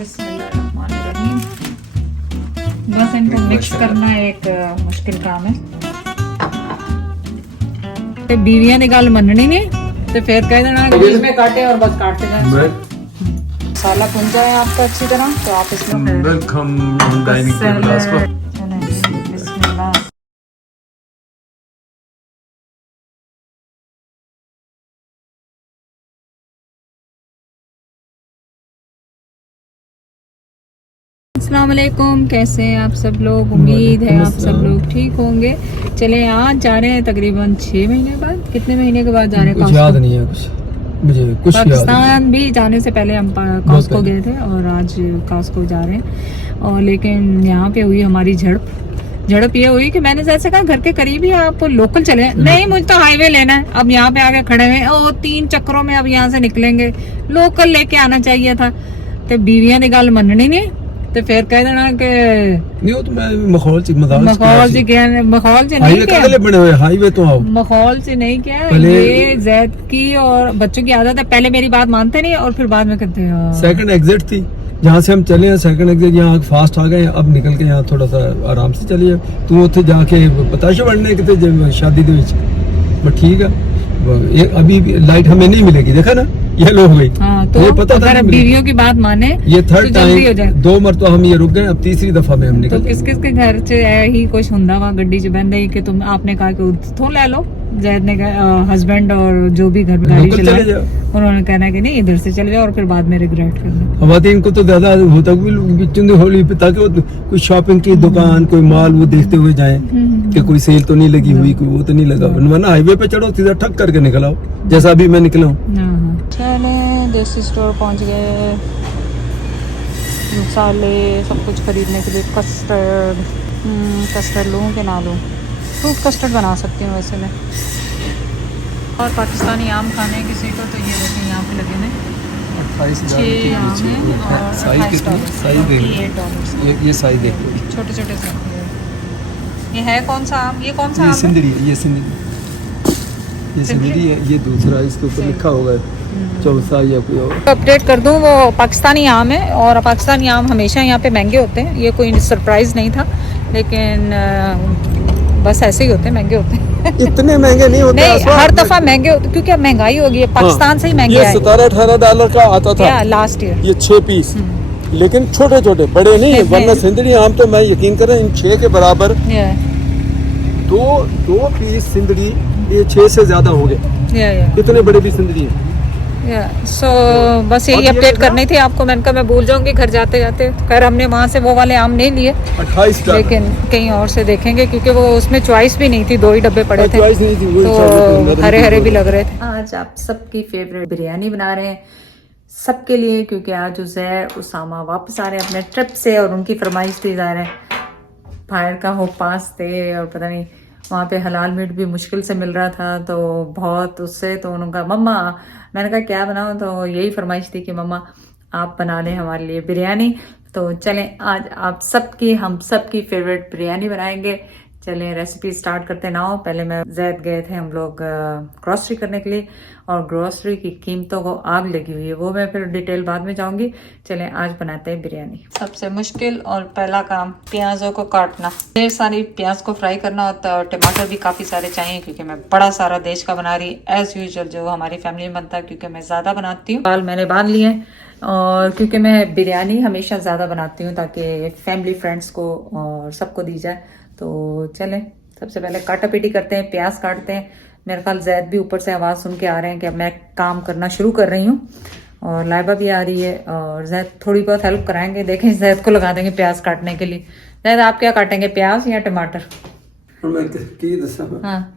बिस्मिल्लाहिर्रहमानिर्रहीम। बस इनको मिक्स करना एक मुश्किल काम है। ते बीवियां दी गल मननी नहीं ते फिर कह देना बीच में काटे और बस काटते जाए। मसाला भुन जाए आपका अच्छी तरह तो आप इसमें वेलकम डाइनिंग टेबल आसपास। बिस्मिल्लाह। अस्सलाम वालेकुम, कैसे हैं आप सब लोग? उम्मीद है आप सब लोग ठीक होंगे। चले आज जा रहे हैं तकरीबन 6 महीने बाद, कितने महीने के बाद जा रहे हैं? कुछ याद नहीं है मुझे कुछ पाकिस्तान भी जाने से पहले हम कॉस्को गए थे और आज कॉस्को जा रहे हैं। और लेकिन यहाँ पे हुई हमारी झड़प ये हुई कि मैंने जैसे कहा घर के करीब ही आप लोकल चले, नहीं मुझे तो हाईवे लेना है। अब यहाँ पे आके खड़े हुए और 3 चक्करों में अब यहाँ से निकलेंगे, लोकल लेके आना चाहिए था। तो बीवियां दी गल मननी नहीं तो फिर कह देना कि नहीं वो तो मैं मखौल से नहीं किया, बने हुए हाईवे तो आओ मखौल से नहीं किया। ये जैद की और बच्चों की आदत है, पहले मेरी बात मानते नहीं और फिर बाद में कहते हैं। सेकंड एग्जिट थी जहाँ से हम चले हैं, सेकंड एग्जिट यहाँ फास्ट आ गए, अब निकल के यहाँ थोड़ा सा आराम से चलिए। तू उत्थे जाके पताशा बनने कितने शादी दे विच बट ठीक है। अभी लाइट हमें नहीं मिलेगी, देखा ना ये लो हो गई। हाँ, तो ये पता अगर बीवियों की बात माने ये थर्ड तो जल्दी हो जाए। टाइम 2 मरतबा हम ये रुक गए, अब तीसरी दफा में हम निकल तो किस किस के घर से ही कुछ हुंदा वा गड्डी च बंदे कि तुम आपने कहा कि उठो ले लो। जैद ने कहा हस्बैंड और जो भी घर में गाड़ी चलाए उन्होंने कहना कि नहीं इधर से चले जाओ और फिर बाद में रिग्रेट करना। खवातीन को तो ज्यादा होता होली पे ताकि वो कोई शॉपिंग की दुकान कोई माल वो देखते हुए जाए कि कोई सेल तो नहीं लगी हुई, कोई वो तो नहीं लगा, वरना हाईवे पे चढ़ो सीधा ठक करके निकल आओ जैसा अभी मैं निकला हूँ। चले देसी स्टोर पहुंच गए, मसाले सब कुछ खरीदने के लिए। कस्टर्ड लूँ कि ना लूँ? फ्रूट कस्टर्ड बना सकती हूँ वैसे मैं। और पाकिस्तानी आम खाने किसी को तो ये देखें यहाँ पे लगे हैं 6 आम हैं और $28। ये साइज देख लो, छोटे छोटे से। ये है कौन सा आम? ये कौन सा आम है? सिंदरी है, ये सिंदरी है, ये दूसरा इसके ऊपर लिखा होगा चौसा या कोई और। अपडेट कर दूं, वो पाकिस्तानी आम है और पाकिस्तानी आम हमेशा यहाँ पे महंगे होते हैं। ये कोई सरप्राइज नहीं था, लेकिन बस ऐसे ही होते हैं, महंगे होते हैं। इतने महंगे नहीं होते, नहीं हर दफा महंगे होते क्योंकि अब महंगाई हो गई है। पाकिस्तान से ही महंगे ये आए। $17-18 का आता था लास्ट ईयर। ये 6 पीस, लेकिन छोटे छोटे बड़े नहीं, वरना सिंदरी आम तो मैं यकीन करें इन 6 के बराबर। दो पीस सिंदरी ये 6 से ज्यादा हो गए, इतने बड़े भी सिंदरी है। बस यही अपडेट करनी थी आपको। मैंने कहा मैं भूल जाऊंगी घर जाते जाते। खैर हमने वहाँ से वो वाले आम नहीं लिए, लेकिन कहीं और से देखेंगे क्योंकि वो उसमें चॉइस भी नहीं थी, 2 ही डब्बे पड़े थे तो हरे हरे भी लग रहे थे। आज आप सबकी फेवरेट बिरयानी बना रहे हैं सबके लिए, क्योंकि आज उज़ैर उसामा वापस आ रहे हैं अपने ट्रिप से और उनकी फरमाइश थी। ज़ाहिर है बाहर का हो पास थे और पता नहीं वहाँ पे हलाल मीट भी मुश्किल से मिल रहा था, तो बहुत उससे तो उनका मम्मा, मैंने कहा क्या बनाऊँ, तो यही फरमाइश थी कि मम्मा आप बना लें हमारे लिए बिरयानी। तो चलें आज आप सबकी हम सबकी फेवरेट बिरयानी बनाएंगे। चलें रेसिपी स्टार्ट करते ना हो। पहले मैं जैद गए थे हम लोग ग्रोसरी करने के लिए और ग्रोसरी की कीमतों को आग लगी हुई है, वो मैं फिर डिटेल बाद में जाऊंगी। चलें आज बनाते हैं बिरयानी। सबसे मुश्किल और पहला काम प्याजों को काटना। ढेर सारी प्याज को फ्राई करना होता है और टमाटर भी काफ़ी सारे चाहिए क्योंकि मैं बड़ा सारा देश का बना रही एज यूजुअल जो हमारी फैमिली में बनता है, क्योंकि मैं ज़्यादा बनाती हूँ। दाल मैंने बांध लिए और क्योंकि मैं बिरयानी हमेशा ज़्यादा बनाती हूँ ताकि फैमिली फ्रेंड्स को और सबको दी जाए। तो चलें सबसे पहले काटा पीटी करते हैं, प्याज काटते हैं। मेरे ख्याल जैद भी ऊपर से आवाज़ सुन के आ रहे हैं कि अब मैं काम करना शुरू कर रही हूँ और लाइबा भी आ रही है और जैद थोड़ी बहुत हेल्प कराएंगे। देखें जैद को लगा देंगे प्याज काटने के लिए। जैद आप क्या काटेंगे, प्याज या टमाटर? हाँ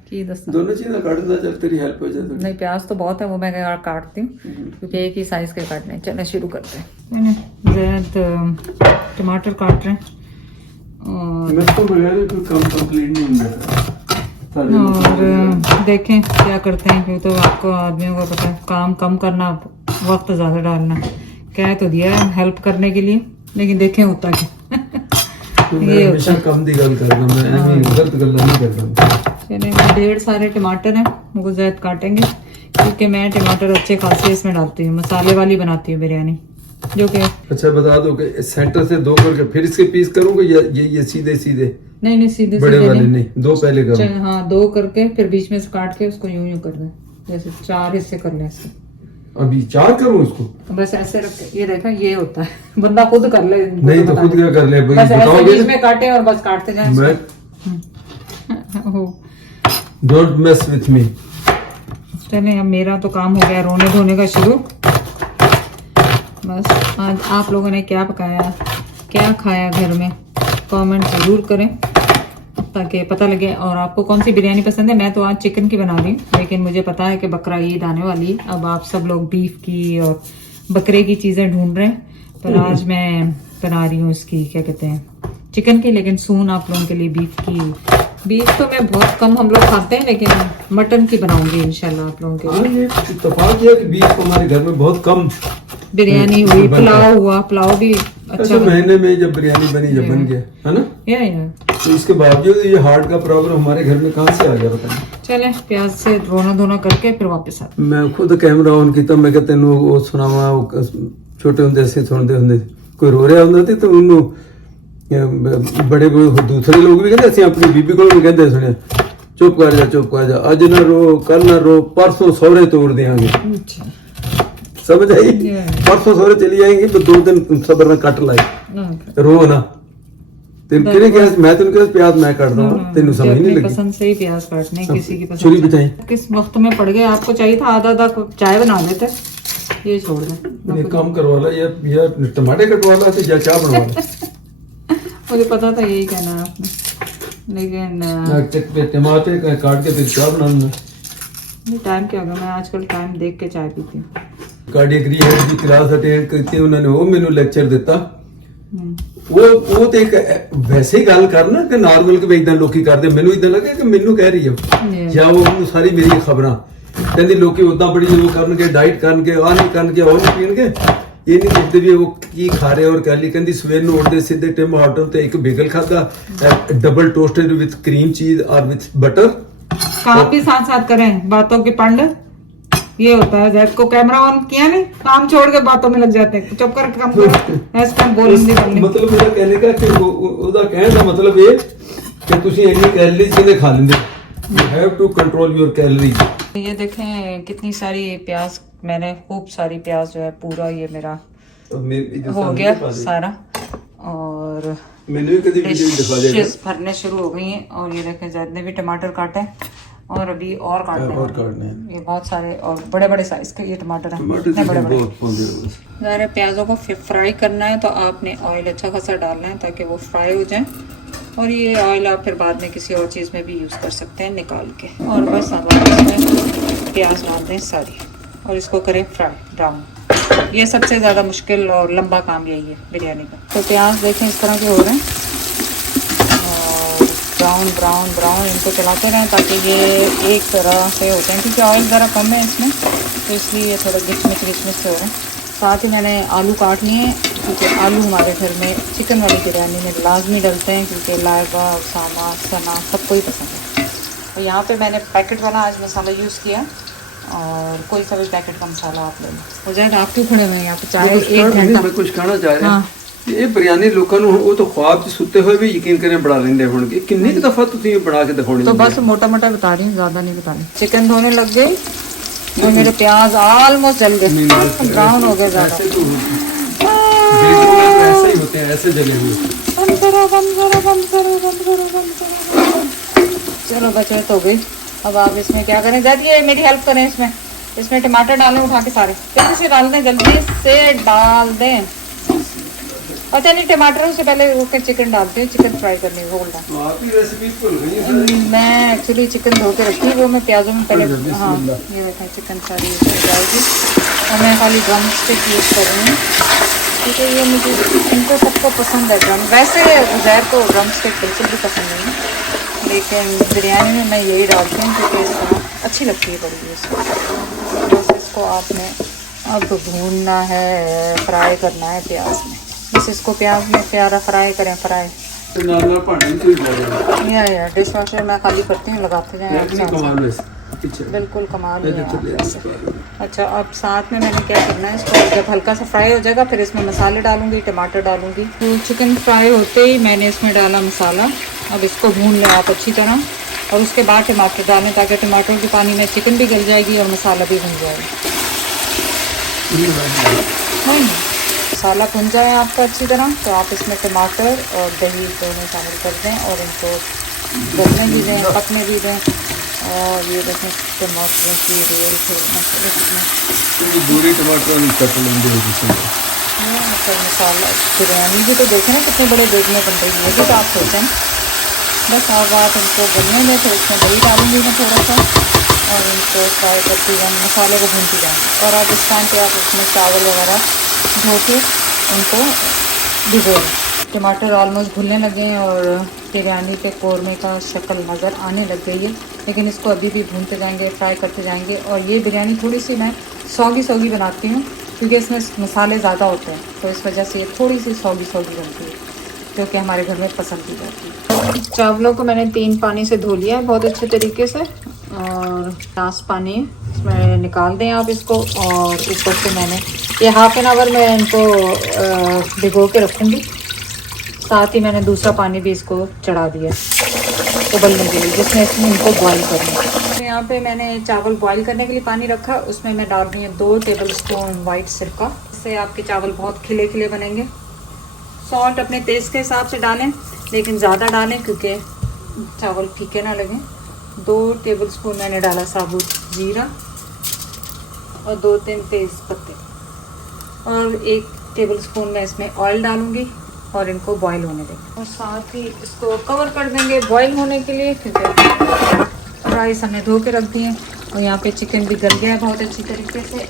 की दसा दोनों चीजें काटना, चल तेरी हेल्प हो जाए। नहीं प्याज तो बहुत है, वो मैं काटती हूँ क्योंकि एक ही साइज के काटने। चलें शुरू करते हैं। जैद टमाटर काट रहे हैं और देखें क्या करते हैं, क्योंकि तो आपको आदमियों को पता है काम कम करना, वक्त ज़्यादा डालना। कह तो दिया है हेल्प करने के लिए, लेकिन देखें होता क्या। ये हमेशा कम दी गल करना, मैं गलत गल्ला नहीं करता। चलिए ढेर सारे टमाटर हैं, वो ज़ैद काटेंगे क्योंकि मैं टमाटर अच्छे खासे इसमें डालती हूँ, मसाले वाली बनाती हूँ बिरयानी। जो कि अच्छा बता दो कि सेंटर से 2 करके फिर इसके पीस करूंगा या ये सीधे सीधे? नहीं सीधे बड़े सीधे वाले नहीं, 2 पहले करो। हाँ 2 करके फिर बीच में से काट के उसको यूं कर दें, जैसे 4 हिस्से कर लें इसके। अभी 4 करूं इसको? बस ऐसे रख के, ये देखा ये होता है, बंदा खुद कर ले। नहीं तो खुद क्या कर ले बस ऐसे बीच में काटे और बस काटते जाए। मैं डोंट मेस विथ मी। चले अब मेरा तो काम हो गया रोने धोने का शुरू। बस आज आप लोगों ने क्या पकाया, क्या खाया घर में, कमेंट जरूर करें ताकि पता लगे। और आपको कौन सी बिरयानी पसंद है? मैं तो आज चिकन की बना रही हूँ, लेकिन मुझे पता है कि बकरा ईद आने वाली है। अब आप सब लोग बीफ की और बकरे की चीजें ढूंढ रहे हैं, पर आज मैं बना रही हूँ इसकी क्या कहते हैं, चिकन की। लेकिन सून आप लोगों के लिए बीफ की। बीफ तो मैं बहुत कम हम लोग खाते हैं, लेकिन मटन की बनाऊंगी इंशाल्लाह आप लोगों के लिए। इत्तेफाक है कि बीफ हमारे घर में बहुत कम बिरयानी हुई, पुलाव हुआ, पुलाव भी अच्छा महीने में जब बिरयानी बनी जब बन गया है ना। या तो इसके बावजूद ये हार्ट का प्रॉब्लम हमारे घर में कहाँ से आ गया पता नहीं। चले प्याज से रोना धोना करके फिर वापस आते। मैं खुद कैमरा ऑन किया, मैं कहते वो सुनावा छोटे होंगे से सुनते होंगे कोई रो रहा होंगे तो उन्होंने बड़े दूसरे लोग भी कहते अपनी बीबी को भी कहते सुने चुप कर जा, अज ना रो, कल ना रो, परसों सौरे तोड़ देंगे। समझ आई? परसों सौरे चली जाएंगे तो 2 दिन सबर ना कट लाए, रो ना। तेरे क्या मैं तेन क्या प्याज मैं काट रहा हूँ, तेन समझ नहीं लगी। पसंद से ही प्याज काटने, किसी की छुरी पसंद बचाई किस वक्त में पड़ गया। आपको चाहिए था आधा चाय बना लेते, ये छोड़ दे। ये काम करवा ला या टमाटे कटवा ला या चाय बनवा ला। मुझे पता था यही कहना है आपने, लेकिन टमाटे काट के फिर चाय बनाना। टाइम क्या होगा, मैं आजकल टाइम देख के चाय पीती हूँ। कार्डियक रिहैब की क्लास अटेंड करते उन्होंने वो मेनू लेक्चर दिता। वो तो एक वैसे ही गल करना कि नॉर्मल के इदा लोग करते, मैनू इदा लगे कि मैनू कह रही है या वो सारी मेरी खबरां कहती लोग उदा बड़ी वो करनगे, डाइट करनगे, आ नहीं करनगे, और नहीं पीणगे, ये नहीं देखते भी वो की खा रहे। और कहली कहती सवेर नूं उठदे सीधे टिम हार्टन ते एक बिगल खाता, double toasted with cream cheese और विद बटर। काम भी साथ साथ करें, बातों के पंड ये होता है। जैद को कैमरा ऑन किया नहीं, काम छोड़ के बातों में लग जाते हैं। चुप कर काम करो, ऐसे काम बोलने करने। मतलब मेरा कहने का कि ਉਹਦਾ ਕਹਿਣ ਦਾ मतलब ये कि ਤੁਸੀਂ ਇੰਨੀ कैलोरीज किने खा लेंगे, you have to control your calories। ये देखें कितनी सारी प्याज, मैंने खूब सारी प्याज जो है पूरा ये मेरा हो गया सारा। और मैंने कभी वीडियो दिखा देगा, डिशेस भरने शुरू हो गई हैं। और ये देखें जैद ने भी टमाटर काटे और अभी और काटने हैं। ये बहुत सारे और बड़े बड़े साइज के ये टमाटर हैं, इतने बड़े बड़े। ज़रा प्याजों को फ्राई करना है तो आपने ऑयल अच्छा खासा डालना है ताकि वो फ्राई हो जाए। और ये ऑयल आप फिर बाद में किसी और चीज़ में भी यूज़ कर सकते हैं निकाल के। और बस अब इसमें प्याज डाल दें सारी और इसको करें फ्राई ब्राउन। ये सबसे ज़्यादा मुश्किल और लंबा काम यही है बिरयानी का। तो प्याज देखें इस तरह के हो रहे हैं और ब्राउन ब्राउन ब्राउन, इनको चलाते रहें ताकि ये एक तरह से होते हैं, क्योंकि ऑयल ज़रा कम है इसमें तो इसलिए ये थोड़ा गिचमिच से हो रहे हैं। साथ ही मैंने आलू काट लिए हैं, क्योंकि आलू हमारे घर में चिकन वाली बिरयानी में लाजमी डलते हैं, क्योंकि लाइबा उसामा सना सबको ही पसंद है। और यहाँ पे मैंने पैकेट वाला आज मसाला यूज़ किया और कोई सा भी पैकेट का मसाला आप ले लो। हो जाए आप क्यों खड़े हुए हैं यहाँ पे? चाहे 1 घंटा मैं कुछ कहना चाह रहा हूँ, ਇਹ ਬਿਰਿਆਨੀ ਲੋਕਾਂ ਨੂੰ ਉਹ ਤਾਂ ख्वाब 'ਚ ਸੁੱਤੇ ਹੋਏ ਵੀ ਯਕੀਨ ਕਰੇ ਬਣਾ ਲੈਂਦੇ ਹੋਣਗੇ। ਕਿੰਨੀ ਕੁ ਦਫਾ ਤੁਸੀਂ ਇਹ ਬਣਾ ਕੇ ਦਿਖਾਉਣੀ? तो बस मोटा मोटा बता रही हूँ, ज़्यादा नहीं बता रही। चिकन धोने लग गई और मेरे प्याज ऑलमोस्ट जल गए, ब्राउन हो गए ज़्यादा। ऐसे ही होते हैं, ऐसे जले हुए। बंद करो बंद करो बंद करो बंद करो बंद करो। चलो बचत हो गई। अब आप इसमें क्या करें, जल्दी ये मेरी हेल्प करें। इसमें टमाटर डालें, उठा के सारे जल्दी से डाल दें, जल्दी से डाल दें। अच्छा नहीं, टमाटरों से पहले वो चिकन डालते हैं, चिकन फ्राई करनी है। होल्ड तो आपकी रेसिपी भूल गई। मैं एक्चुअली चिकन धो के रखी, वो मैं प्याजों में पहले हाँ ये देखें चिकन सारी इसमें डालगी और मैं खाली ड्रम स्टिक यूज़ कर रही हूँ, क्योंकि ये मुझे इनको सबको पसंद है ड्रम। वैसे उज़ैर को ड्रम स्टिक बिल्कुल भी पसंद नहीं है, लेकिन बिरयानी में मैं यही डालती हूँ क्योंकि इस तरह अच्छी लगती है बड़ी। इसको बस इसको आपने अब भूनना है, फ्राई करना है प्याज में। बस इसको प्याज में प्यारा फ्राई करें, फ्राई या डिश वॉशर मैं खाली करती हूँ, लगाते जाएं। बिल्कुल कमाल है यहाँ पे। अच्छा, अब साथ में मैंने क्या करना है, इसको जब हल्का सा फ्राई हो जाएगा फिर इसमें मसाले डालूंगी, टमाटर डालूंगी। तो चिकन फ्राई होते ही मैंने इसमें डाला मसाला। अब इसको भून लें आप अच्छी तरह, और उसके बाद टमाटर डालें ताकि टमाटर के पानी में चिकन भी गल जाएगी और मसाला भी भून जाएगा। नहीं, मसाला भुन जाए आपका अच्छी तरह तो आप इसमें टमाटर और दही दोनों शामिल कर दें और इनको गलने भी दें, पकने भी दें। और ये देखें टमाटर की रियल मसाला बिरयानी भी तो देखें ना कितने बड़े देश में बन रही है, भी तो आप सोचें। बस अब आप इनको गलने दें, फिर इसमें दही डालूंगी मैं थोड़ा सा और इनको फ्राई करती जाएँ, मसाले को भूनती जाएँ। और अब इस टाइम पे आप इसमें चावल वगैरह धो के उनको भिगो। टमाटर ऑलमोस्ट भुनने लगे हैं और बिरयानी के कौरमे का शक्ल नज़र आने लग गई है, लेकिन इसको अभी भी भूनते जाएंगे, फ्राई करते जाएंगे। और ये बिरयानी थोड़ी सी मैं सौगी बनाती हूँ क्योंकि इसमें मसाले ज़्यादा होते हैं, तो इस वजह से ये थोड़ी सी सौगी बनती है, जो कि हमारे घर में पसंद की जाती है। चावलों को मैंने 3 पानी से धो लिया है बहुत अच्छे तरीके से, और लास्ट पानी इसमें निकाल दें आप इसको। और ऊपर से मैंने ये हाफ़ एन आवर में इनको भिगो के रखूँगी। साथ ही मैंने दूसरा पानी भी इसको चढ़ा दिया उबलने के लिए, जिसमें इसमें इनको बॉईल करना है। तो यहाँ पे मैंने चावल बॉईल करने के लिए पानी रखा, उसमें मैं डाल रही हूँ 2 टेबलस्पून वाइट सिरका। इससे आपके चावल बहुत खिले खिले बनेंगे। सॉल्ट अपने टेस्ट के हिसाब से डालें, लेकिन ज़्यादा डालें क्योंकि चावल फीके ना लगें। 2 टेबलस्पून मैंने डाला साबुत जीरा और 2-3 तेज़ पत्ते, और 1 टेबलस्पून मैं इसमें ऑयल डालूँगी और इनको बॉईल होने देंगे। और साथ ही इसको कवर कर देंगे बॉईल होने के लिए, क्योंकि राइस हमने धो के रख दिए और यहाँ पे चिकन भी गल गया है बहुत अच्छी तरीके से।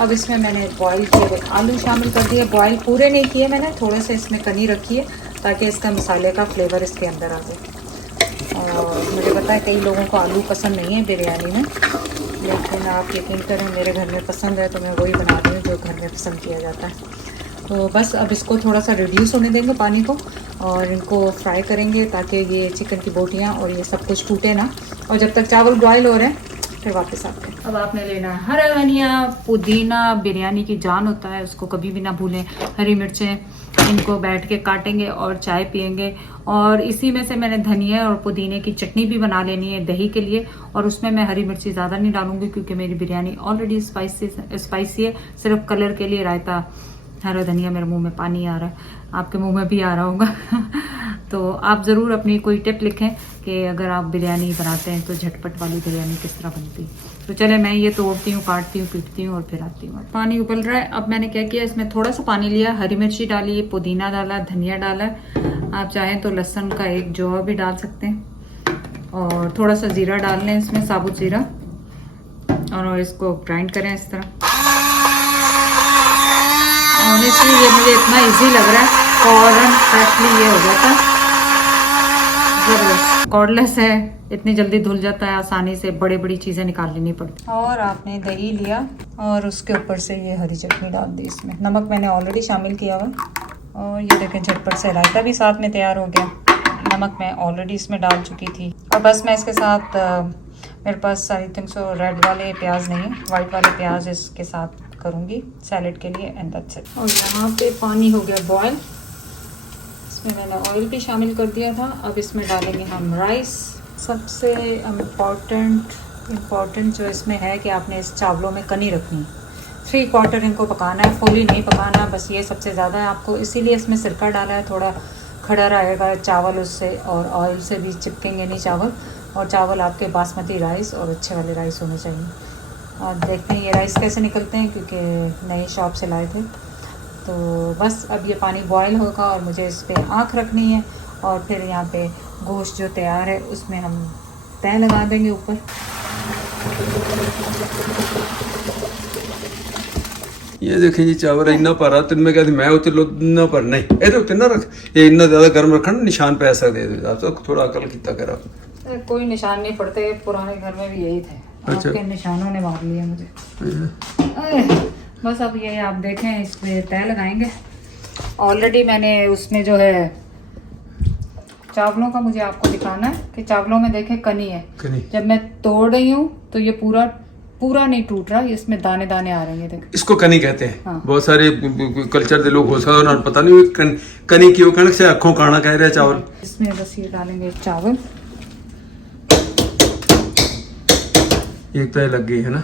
अब इसमें मैंने बॉईल किए हुए आलू शामिल कर दिए। बॉईल पूरे नहीं किए मैंने, थोड़े से इसमें कनी रखी है ताकि इसका मसाले का फ्लेवर इसके अंदर आ जाए। और मुझे पता है कई लोगों को आलू पसंद नहीं है बिरयानी में, लेकिन आप यकीन करें मेरे घर में पसंद है, तो मैं वही बना रही हूँ जो घर में पसंद किया जाता है। तो बस अब इसको थोड़ा सा रिड्यूस होने देंगे पानी को, और इनको फ्राई करेंगे ताकि ये चिकन की बोटियाँ और ये सब कुछ टूटे ना। और जब तक चावल बॉईल हो रहे हैं फिर वापस आते हैं। अब आपने लेना है हरा धनिया, पुदीना, बिरयानी की जान होता है, उसको कभी भी ना भूलें। हरी मिर्चें, इनको बैठ के काटेंगे और चाय पियेंगे। और इसी में से मैंने धनिया और पुदीने की चटनी भी बना लेनी है दही के लिए, और उसमें मैं हरी मिर्ची ज़्यादा नहीं डालूंगी क्योंकि मेरी बिरयानी ऑलरेडी स्पाइसी है। सिर्फ कलर के लिए रायता, हरा धनिया, मेरे मुंह में पानी आ रहा है, आपके मुंह में भी आ रहा होगा। तो आप ज़रूर अपनी कोई टिप लिखें कि अगर आप बिरयानी बनाते हैं तो झटपट वाली बिरयानी किस तरह बनती है। तो चले मैं ये तोड़ती हूँ, काटती हूँ, पीटती हूँ और फिर आती हूँ। पानी उबल रहा है। अब मैंने क्या किया, इसमें थोड़ा सा पानी लिया, हरी मिर्ची डाली, पुदीना डाला, धनिया डाला। आप चाहें तो लहसुन का 1 जौ भी डाल सकते हैं, और थोड़ा सा ज़ीरा डाल लें इसमें, साबुत ज़ीरा, और इसको ग्राइंड करें इस तरह। ऑनेस्टली ये मुझे इतना इजी लग रहा है, फौरन फ्रेशली ये हो जाता है, ज़बरदस्त। कॉर्डलेस है, इतनी जल्दी धुल जाता है आसानी से, बड़ी चीज़ें निकाल लेनी पड़ती। और आपने दही लिया और उसके ऊपर से ये हरी चटनी डाल दी। इसमें नमक मैंने ऑलरेडी शामिल किया हुआ, और ये देखें झटपट से रायता भी साथ में तैयार हो गया। नमक मैं ऑलरेडी इसमें डाल चुकी थी। और बस मैं इसके साथ मेरे पास आई थिंक सो रेड वाले प्याज नहीं है, वाइट वाले प्याज इसके साथ करूँगी सैलेड के लिए, एंड दैट्स इट। और यहाँ पे पानी हो गया बॉयल, इसमें मैंने ऑयल भी शामिल कर दिया था। अब इसमें डालेंगे हम राइस। सबसे इम्पॉर्टेंट जो इसमें है कि आपने इस चावलों में कनी रखनी है। 3/4 इनको पकाना है, फुली नहीं पकाना, बस ये सबसे ज़्यादा है आपको, इसीलिए इसमें सिरका डाला है। थोड़ा खड़ा रहेगा चावल उससे, और ऑयल से भी चिपकेंगे नहीं चावल। और चावल आपके बासमती राइस और अच्छे वाले राइस होने चाहिए। और देखते हैं ये राइस कैसे निकलते हैं, क्योंकि नई शॉप से लाए थे। तो बस अब ये पानी बॉयल होगा और मुझे इस पर आँख रखनी है, और फिर यहाँ पे गोश्त जो तैयार है उसमें हम तय लगा देंगे ऊपर। ये देखें जी चावल इन्ना भरा, तो मैं कहती मैं उते ना पर नहीं, ये तो ना रख, ये इन्ना ज़्यादा गर्म रखना, निशान पै सकते हैं। आप तो थोड़ा अकल किया करा। कोई निशान नहीं पड़ते, पुराने घर में भी यही थे। अच्छा। आपके निशानों ने मार लिया मुझे। बस अब ये आप देखें, इस पे तय लगाएंगे। ऑलरेडी मैंने उसमें जो है चावलों का मुझे आपको दिखाना है कि चावलों में देखे कनी है, कनी। जब मैं तोड़ रही हूँ तो ये पूरा पूरा नहीं टूट रहा, इसमें दाने दाने आ रहे हैं देख। इसको कनी कहते हैं। हाँ। बहुत सारे कल्चर के लोग हो सकते हैं पता नहीं कनी की कणक से अखों काना कह रहे चावल। इसमें बस ये डालेंगे चावल। एक तय लग गई है ना?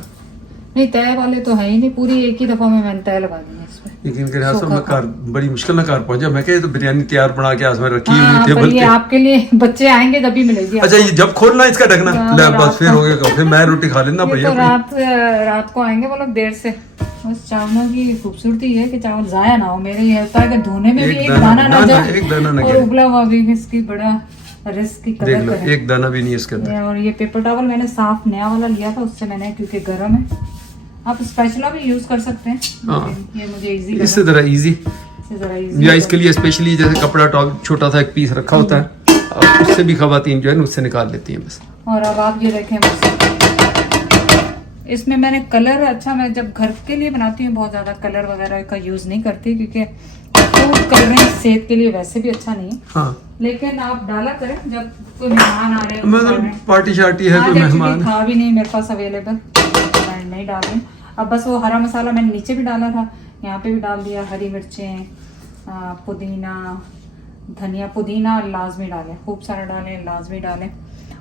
नहीं तय वाले तो है ही नहीं, पूरी एक ही दफा में मैंने तय लगा दी है इसमें। लेकिन के लिहाज से मैं कार बड़ी मुश्किल ना कार पहुंचा। मैं कह तो बिरयानी तैयार बना के आसमान रखी हुई हाँ, टेबल पर ये पे। आपके लिए बच्चे आएंगे तभी मिलेगी। अच्छा ये जब खोलना इसका ढकना ले बस फिर हो गया, फिर मैं रोटी खा लेना ये भैया। तो रात को आएंगे वो लोग देर से। बस चावलों की खूबसूरती है कि चावल जाया ना हो। मेरे ये होता है कि धोने में भी एक दाना ना जाए एक दाना ना और गिरे। उबला हुआ भी, इसकी बड़ा रिस्क की देख कदर लो करें। एक दाना भी नहीं इसके अंदर। और ये पेपर टॉवल मैंने साफ नया वाला लिया था, उससे मैंने, क्योंकि गर्म है। आप स्पैचुला भी यूज कर सकते हैं, हाँ। लेकिन ये मुझे इजी इससे जरा इजी जरा इजी। या इसके लिए स्पेशली जैसे कपड़ा टॉप छोटा सा एक पीस रखा होता है, और उससे भी खवातीन जो है ना उससे निकाल लेती हैं बस। और अब आप ये देखें बस इसमें मैंने कलर, अच्छा मैं जब घर के लिए बनाती हूँ बहुत ज्यादा कलर वगैरह का यूज नहीं करती, क्योंकि फूड कलरिंग सेहत के लिए वैसे भी अच्छा नहीं है। हाँ लेकिन आप डाला करें जब कोई मेहमान आ रहे हैं, मतलब पार्टी शार्टी है आज कोई actually मेहमान। था भी नहीं मेरे पास अवेलेबल, मैं नहीं डाल रही। अब बस वो हरा मसाला मैंने नीचे भी डाला था, यहाँ पे भी डाल दिया। हरी मिर्चें, पुदीना, धनिया, पुदीना लाजमी डालें, खूब सारा डालें, लाजमी डालें।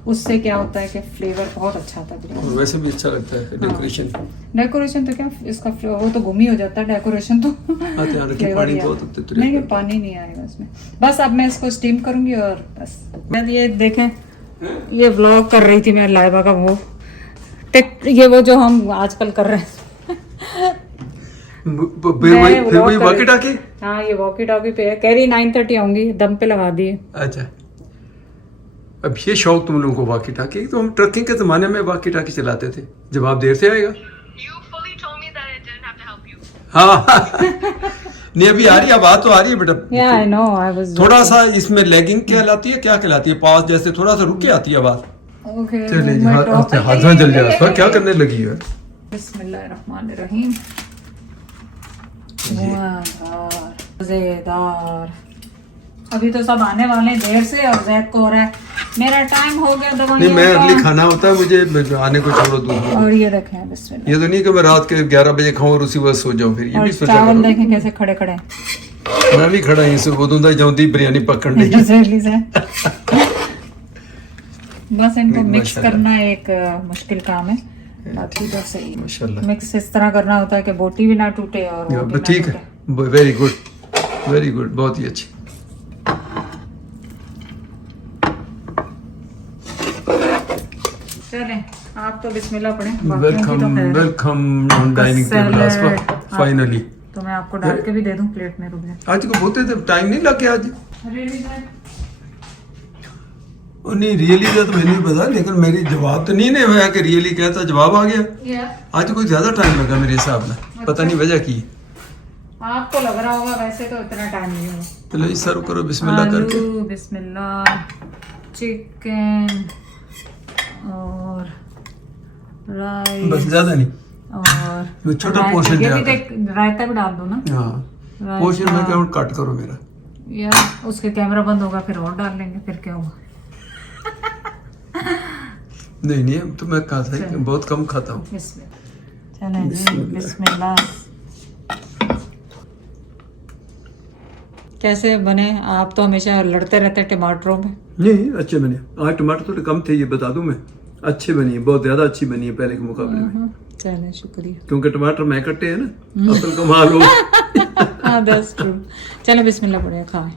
उससे क्या होता है कि फ्लेवर बहुत अच्छा आता है बिरयानी। और वैसे भी अच्छा लगता है डेकोरेशन। डेकोरेशन तो क्या इसका वो तो गुम ही हो जाता है डेकोरेशन तो। पानी बहुत होते हैं। नहीं पानी नहीं आएगा इसमें। बस अब मैं इसको स्टीम करूंगी और बस। मैं ये देखें ये व्लॉग कर रही थी मैं लाइबा का, वो ये वो जो हम आजकल कर रहे हैं। फिर वही वॉकी टाकी। हाँ ये वॉकी टॉकी पे है, कह रही 9:30 आऊंगी, दम पे लगा दिए। अच्छा अब ये शौक तुम लोगों को वॉकी टाकी, तो हम ट्रकिंग के जमाने में वॉकी टाकी चलाते थे। जब आप देर से आएगा हाँ नहीं अभी आ रही है, आवाज तो आ रही है बेटा। Yeah, I know, I was थोड़ा सा इसमें लैगिंग कहलाती है, क्या कहलाती है, पास जैसे थोड़ा सा रुक के आती है आवाज। Okay, चलिए मैं top पे हाथ में जल जाए क्या करने लगी है। बिस्मिल्लाहिर्रहमानिर्रहीम। मजेदार। अभी तो सब आने वाले हैं देर से, और जैद को हो रहा है मेरा टाइम हो गया नहीं दवाइयों मैं अर्ली का। खाना होता है मुझे, आने को छोड़ो दूर। और ये देखें बिस्मिल्लाह। ये तो नहीं कि मैं रात के 11 बजे खाऊं और उसी वक्त सो जाऊं, फिर ये और भी सोचा चावल करो। देखें कैसे खड़े खड़े मैं भी खड़ा हूं, इसे उदों दा जाऊंदी बिरयानी पकड़ नहीं। जल्दी से। बस इनको मिक्स माशाल्लाह। करना एक मुश्किल काम है, बाकी तो सही। माशाल्लाह मिक्स इस तरह करना होता है कि बोटी भी ना टूटे और वो भी ना ठीक टूटे। है, वेरी गुड बहुत ही अच्छी। चलें आप तो बिस्मिल्लाह पढ़ें, बाकियों की तो वेलकम खैर है। वेलकम ऑन डाइनिंग टेबल आसपा फाइनली। तो मैं आपको डाल के भी दे दूं प्लेट में, रुक जाए। आज को बोलते थे टाइम नहीं लग गया आज। Really, Dad? और नहीं रियली का तो मैंने नहीं पता, लेकिन मेरी जवाब तो नहीं हुआ कि रियली कहता जवाब आ गया। Yeah. आज कोई ज्यादा टाइम लगा मेरे हिसाब में, पता नहीं वजह की। आपको लग रहा होगा, वैसे तो इतना टाइम नहीं होगा। चलो जी सर्व करो बिस्मिल्लाह करके। आलू, बिस्मिल्लाह, चिकन और राइस, बस ज्यादा नहीं, और छोटा पोर्शन ये भी दिया देख, रायता भी डाल दो ना। हाँ पोर्शन में क्या कट करो मेरा। यार उसके कैमरा बंद होगा फिर और डाल लेंगे, फिर क्या होगा। नहीं तो मैं कहा था कि बहुत कम खाता हूँ। चलें जी बिस्मिल्लाह। कैसे बने? आप तो हमेशा लड़ते रहते हैं टमाटरों में। नहीं अच्छे बने, आज टमाटर थोड़े कम थे ये बता दूं मैं, अच्छे बनी है, बहुत ज्यादा अच्छी बनी है पहले के मुकाबले में। चलें शुक्रिया। क्योंकि टमाटर मैं कट्टे है ना, असल कमाल हो। हाँ दैट्स ट्रू। चलो बिस्मिल्लाह पढ़े खाएं।